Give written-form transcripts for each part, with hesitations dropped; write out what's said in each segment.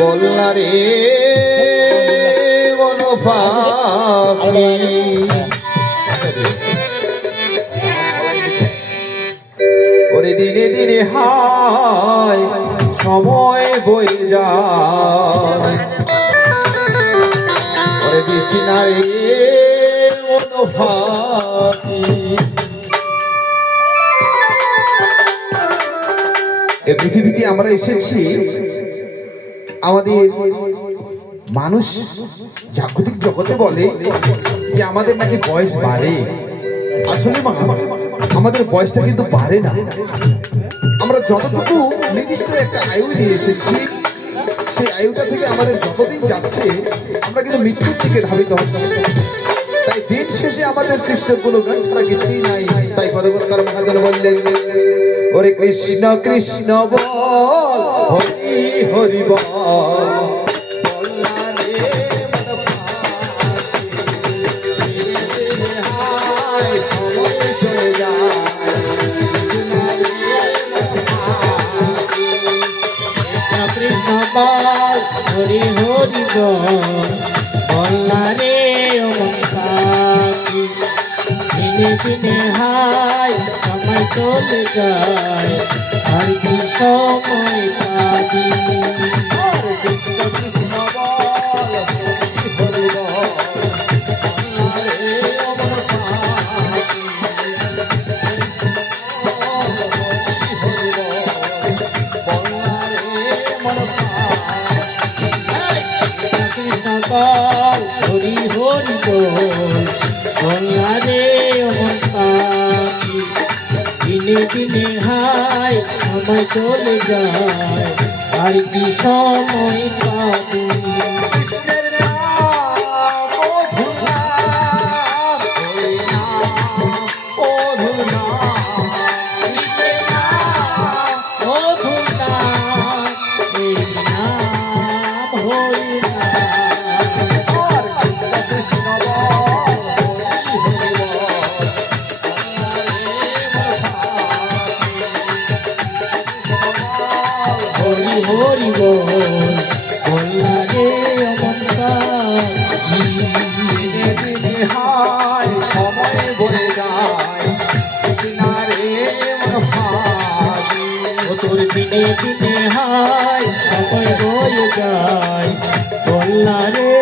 বললা রে মন পাখি ওরে দিনে দিনে হায় সময় বয়ে যায় ওরে দিছি না রে মন পাখি। এই পৃথিবীতে আমরা এসেছি আমাদের মানুষ জাগতিক জগতে বলে যে আমাদের নাকি বয়স বাড়ে। আসলে আমাদের বয়সটা কিন্তু বাড়ে না। আমরা যতটুকু নির্দিষ্ট একটা আয়ু নিয়ে এসেছি সেই আয়ুটা থেকে আমাদের যতদিন যাচ্ছে আমরা কিন্তু মৃত্যুর দিকে ধাবিত হচ্ছি। তাই দিন শেষে আমাদের কৃষ্ণের কোনো গান ছাড়া কিছুই নাই। তাই পদকর্তার মহাজন বললেন ওরে কৃষ্ণ কৃষ্ণ বল হরি হরি বল হরি হরি বল্লা রে মন পাখি দিনে দিনে হায় সময় চলে যায় আর কি সময় পাবি। হরি হরি বল্লা রে মন পাখি দিনে দিনে হায় সময় চলে যায় আর কি সময় পাবি। হরি বল্লা রে মন পাখি দিনে দিনে হায় সময় বয়ে যায় না রে মন পাখি ও তোর দিনে দিনে হায় সময় বয়ে যায় বল্লা রে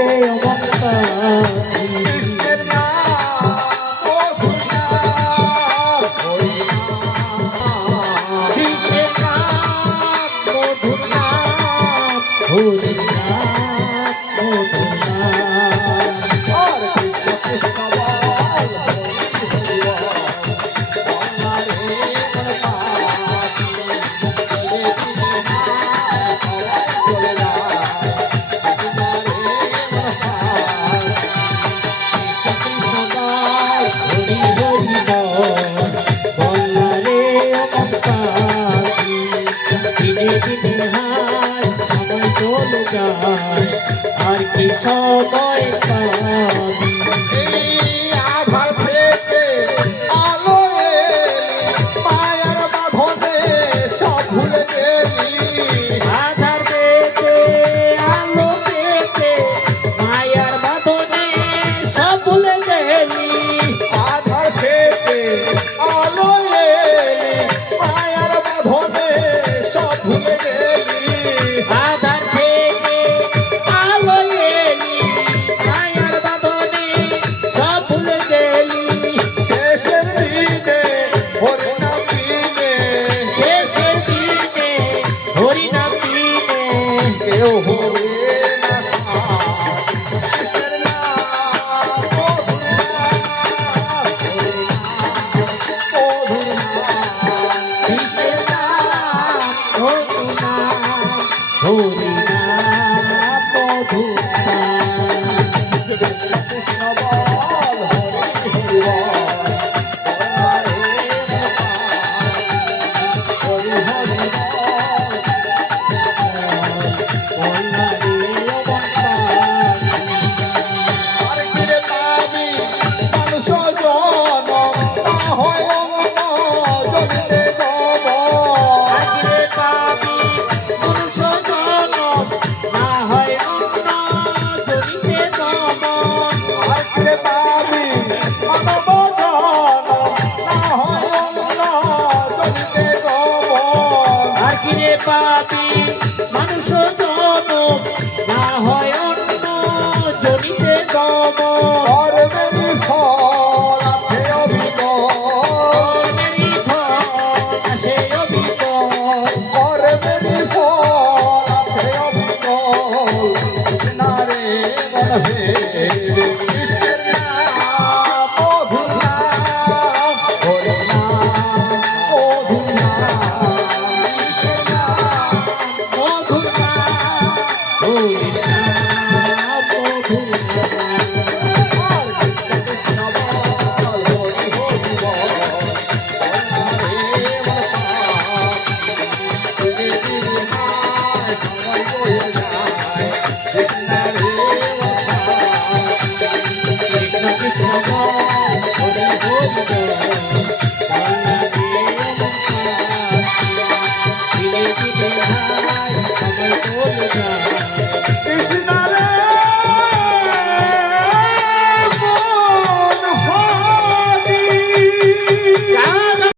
মন পাখি। কৃষ্ণের নাম মধুর নাম হরি নাম কৃষ্ণের নাম মধুর নাম হরি নাম মধুর নাম। আর কৃষ্ণ কৃষ্ণ বল হরি বল বল্লা রে মন পাখি দিনে দিনে হায় সময় বয়ে যায় না রে মন পাখি হরি হরি বল্লা রে মন পাখি দিনে দিনে হায় সময় চলে যায় আর কি সময় পাবি। আধার থেকে আলো এলি মায়ার বাঁধনে সব ভুলে গেলি আধার পেতে আলো পেতে মায়ার বাঁধনে সব ভুলে গেলি। আধার থেকে আলো এলি মায়ার বাঁধনে সব ভুলে গেলি আধার থেকে আলো এলি মায়ার বাঁধনে সব ভুলে গেলি। শেষের দিনে হরি নাম দিনে শেষের দিনে হরি নাম দিনে কেউ হবে না সাথ। কৃষ্ণের নাম মধুর নাম হরি নাম মধুর নাম কৃষ্ণের নাম মধুর নাম হরি নাম মধুর নাম। কৃষ্ণ বল হরি হরি বল বল্লা রে মন পাখি হরি হরি বল বল্লা রে মন পাখি আর ফিরে পাবি মানুষ জনম না হয় অঙ্গ জলিতে গম আজরে পাবি পুরুষ জনম না পাপি মানুষ জনম না হয়